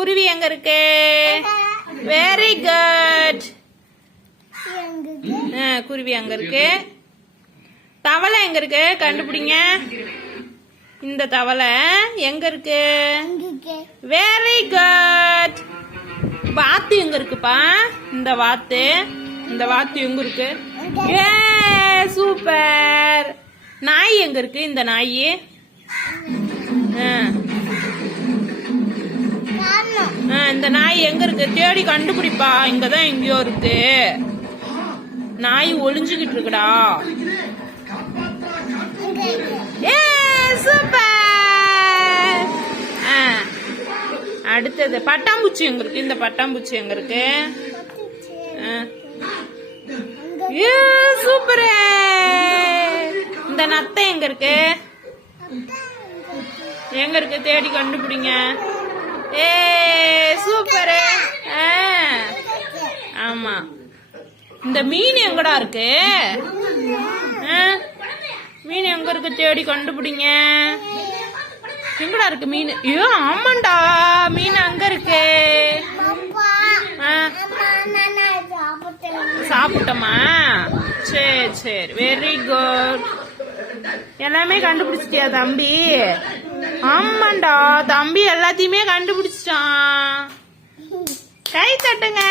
குருவி எங்க இருக்கு? Very good. குருவி அங்க இருக்கு. தவளை எங்க இருக்கு? கண்டுபிடிங்க. இந்த தவளை எங்க இருக்கு? Very good. வாத்து எங்க இருக்குப்பா? இந்த வாத்து எங்க இருக்கு? ஏ சூப்பர். நாய் எங்க இருக்கு? இந்த நாய் இந்த நாய் எங்க இருக்கு? தேடி கண்டுபிடிப்பா. இங்கதான் எங்கேயோ இருக்கு. நாய் ஒளிஞ்சுகிட்டு இருக்குடா. ஏ சூப்பர். அடுத்தது பட்டாம்பூச்சி எங்க இருக்கு? இந்த பட்டாம்பூச்சி எங்க இருக்கு? ஏ சூப்பர். இந்த நத்தை எங்க இருக்கு? எங்க இருக்கு? தேடி கண்டுபிடிங்க. ஏ சூப்பர். ஆமா. இந்த மீன் எங்கடா இருக்கு? மீன் எங்க இருக்கு? தேடி கண்டுபிடிங்க. எங்கடா இருக்கு மீன்? ஐயோ ஆமாண்டா, மீன் அங்க இருக்கு. சாப்பிட்டோமா? சரி சரி, வெரி குட். எல்லாமே கண்டுபிடிச்சிட்டியா தம்பி? ஆமாண்டா, தம்பி எல்லாத்தையுமே கண்டுபிடிச்சிட்டான். கை தட்டுங்க.